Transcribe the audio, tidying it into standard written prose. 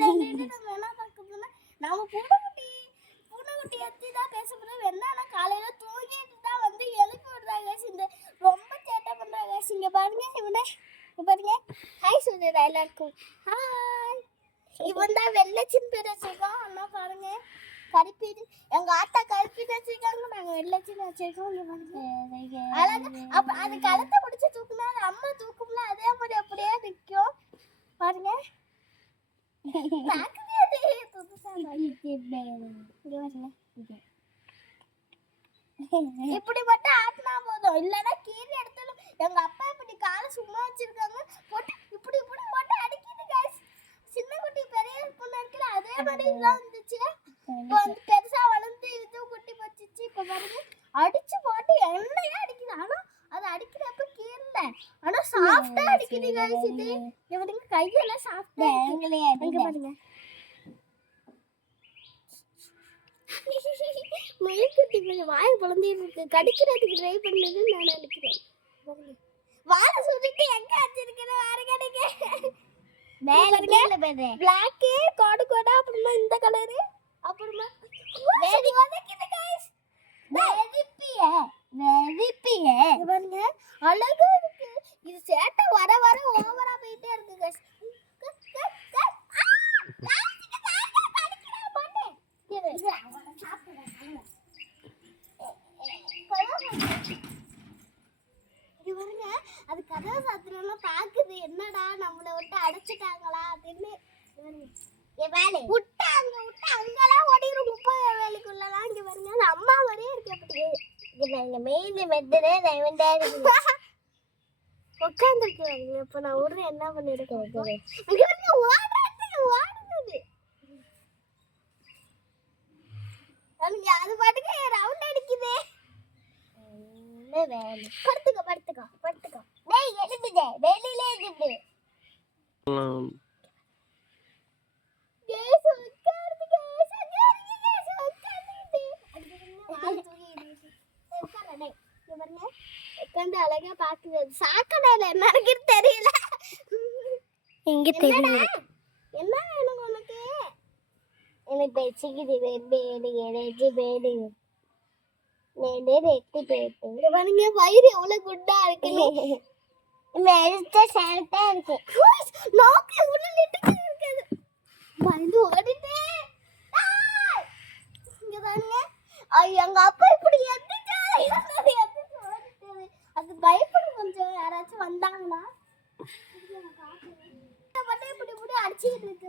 நம்ம என்ன பார்க்க போனா நாம பூனைக்குட்டி எத்தி தான் பேச போறோம். என்னன்னா காலையில தூங்கிட்டு தான் வந்து எழுப்பி விடுறாங்க. இந்த ரொம்ப சேட்டை பண்றாங்க. இங்க பாருங்க இவனை பாருங்க. ஹாய் சொல்லுடா எல்லாருக்கும். ஹாய். இவன் தான் வெள்ளச்சின் பேர் வச்சிருக்கோம். அம்மா பாருங்க கருப்பீடு. எங்க ஆத்தா கருப்பீடு வச்சிருக்காங்க, நாங்க வெள்ளச்சின் வச்சிருக்கோம். அப்ப அது கழுத்தை பிடிச்சி தூக்குனா அம்மா தூக்கும்ல அதே மாதிரி அப்படியே நிற்கும் பாருங்க. இப்படி மட்டும் ஆட்டினா போதும், இல்லைன்னா கீழே எடுத்து எங்க அப்பா இப்படி காலை சும்மா வச்சிருக்காங்க போட்டு இப்படி இப்படி போட்டு அடிக்குது காசு. சின்ன குட்டி பெரிய பொண்ணு இருக்குல்ல அதே மாதிரி தான் இருந்துச்சு. இப்போ வந்து பெருசா வளர்ந்து இது குட்டி பச்சிச்சு. இப்போ பாருங்க அடிச்சு போட்டு எண்ணெயா அடிக்குது. ஆனா அது அடிக்கிறப்ப கீழே ஆனா சாஃப்டா அடிக்குது காசு. இது இவனுக்கு கையெல்லாம் சாஃப்டா இருக்கு பாருங்க. மயில்குட்டி கொஞ்சம் வாயை பிளந்திட்டு இருக்கு, கடிக்கிறதுக்கு ட்ரை பண்ணுதுன்னு நான் நினைக்கிறேன். வாழை சுட்டிட்டு எங்க வச்சிருக்கேன் வேற கிடைக்க பிளாக் கோடு கோடா, அப்புறமா இந்த கலரு, அப்புறமா பாருங்க அழகா இருக்கு. இது சேட்டை வர வர ஓவரா போயிட்டே இருக்கு guys. அது கதவை சாத்திரமா பாக்குது, என்னடா நம்மளை விட்டு அடைச்சிட்டாங்களா அப்படின்னு. விட்டா அங்கெல்லாம் ஓடிடும் 30 வேலைக்குள்ளலாம். இங்க பாருங்க அந்த அம்மா மாதிரியே இருக்கு. உட்காந்துருக்கு பாருங்க. இப்ப நான் விடுறேன் என்ன பண்ணிருக்கேன். அது பாட்டுக்கு ரவுண்ட் அடிக்குது. படுத்துக்கோ டேய் எழுதுடே வெளியில எழுது. கேஸ் உட்கார்ந்து உட்காந்து அழகா பாக்குது. சாக்கடையில என்ன இருக்குன்னு தெரியல. எங்க தெரியல என்ன வேணும் உனக்கு? எனக்கு பேசிக்கிது பாருங்க வயிறு எவ்வளவு குட்டா இருக்கு. நோக்கி உடலிட்டு இருக்குது. பயந்து ஓடிட்டே இங்க பாருங்க. எங்க அப்பா இப்படி அது பயப்படும் கொஞ்சம். யாராச்சும் வந்தாங்கன்னா இப்படி இப்படி அடிச்சுட்டு இருக்கு.